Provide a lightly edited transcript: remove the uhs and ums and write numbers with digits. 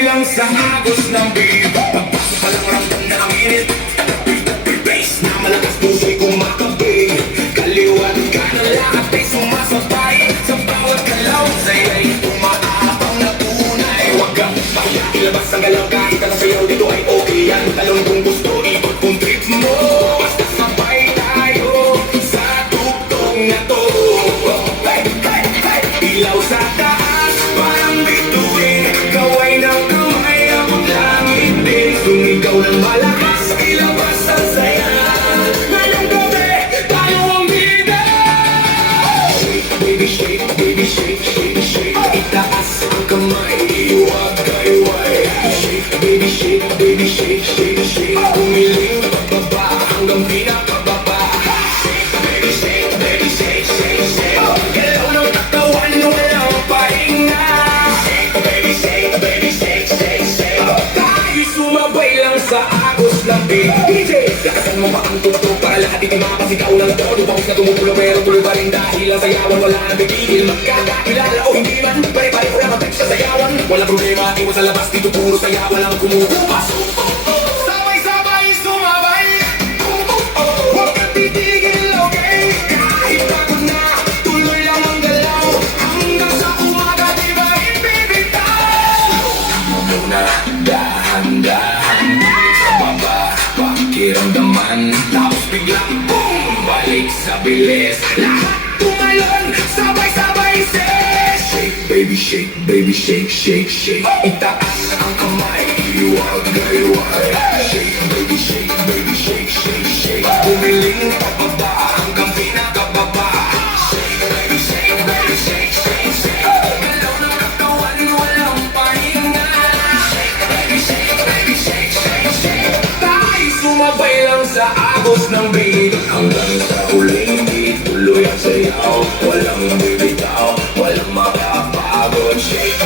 sumabay lang sa agos ng beat. Pagpasok pa lang ramdam na ang init. Bass na malakas puso'y kumakabi. Kaliwat kanan lahat ay sumasabay. Sa bawat galaw sa'yo'y umaabang na tunay. Huwag kang baya, ilabas ang galaw. Kahit ka na sayaw dito ay okay yan. Talon kung gusto, ikot kung trip mo. Basta sabay tayo sa tugtog na to. Hey, hey, hey! Ilaw sa taas, parang bituin. Kaway ng kamay, abot langit din. Sumigaw ng malakas, ilabas ang saya. Ngayong gabi, tayo ang bida. Shake, baby, shake, baby, shake, shake, shake. Itaas ang kamay, iwag kayway. Shake, baby, shake, baby, shake, shake, shake. Umiling pababa hanggang pinakababa. Shake, baby, shake, baby, shake, shake, shake. Galaw ng katawan, walang pahinga. Shake, baby, shake, baby, shake, shake, shake. Tayo sumabay lang sa agos ng beat. DJ, lakasan mo pa ang tugtog para lahat ito'y makapasigaw ng todo. Pangos na tumutulo pero tuloy pa rin dahil ang sayawan wala nang bigil. Magkakilala o hindi man, pare-pareho lang ang sa sayawan. Walang problema, iwas sa labas, dito puro saya, walang kumukupas. Sabay-sabay sumabay. Huwag kang titigil, okay? Kahit pagod na, tuloy lang ang galaw. Hanggang sa umaga, di ba ibibitaw? Muna, dahan-dahan, sa baba, pakiramdaman. Tapos biglang boom, balik sa bilis. Lahat tumalon, sabay-sabay shake, baby, shake, baby, shake, shake, shake. Itaas ang kamay, iwag kayway. Shake, baby, shake, baby, shake, shake, shake. Bumiling pababa hanggang pinakababa. Shake, baby, shake, baby, shake, shake, shake. Galaw ng katawan, walang pahinga. Shake, baby, shake, baby, shake, shake, shake. Tayo sumabay lang sa agos ng beat. Hanggang sa huling beat, tuloy ang sayaw. Walang bibitaw, walang makapagod. Shake,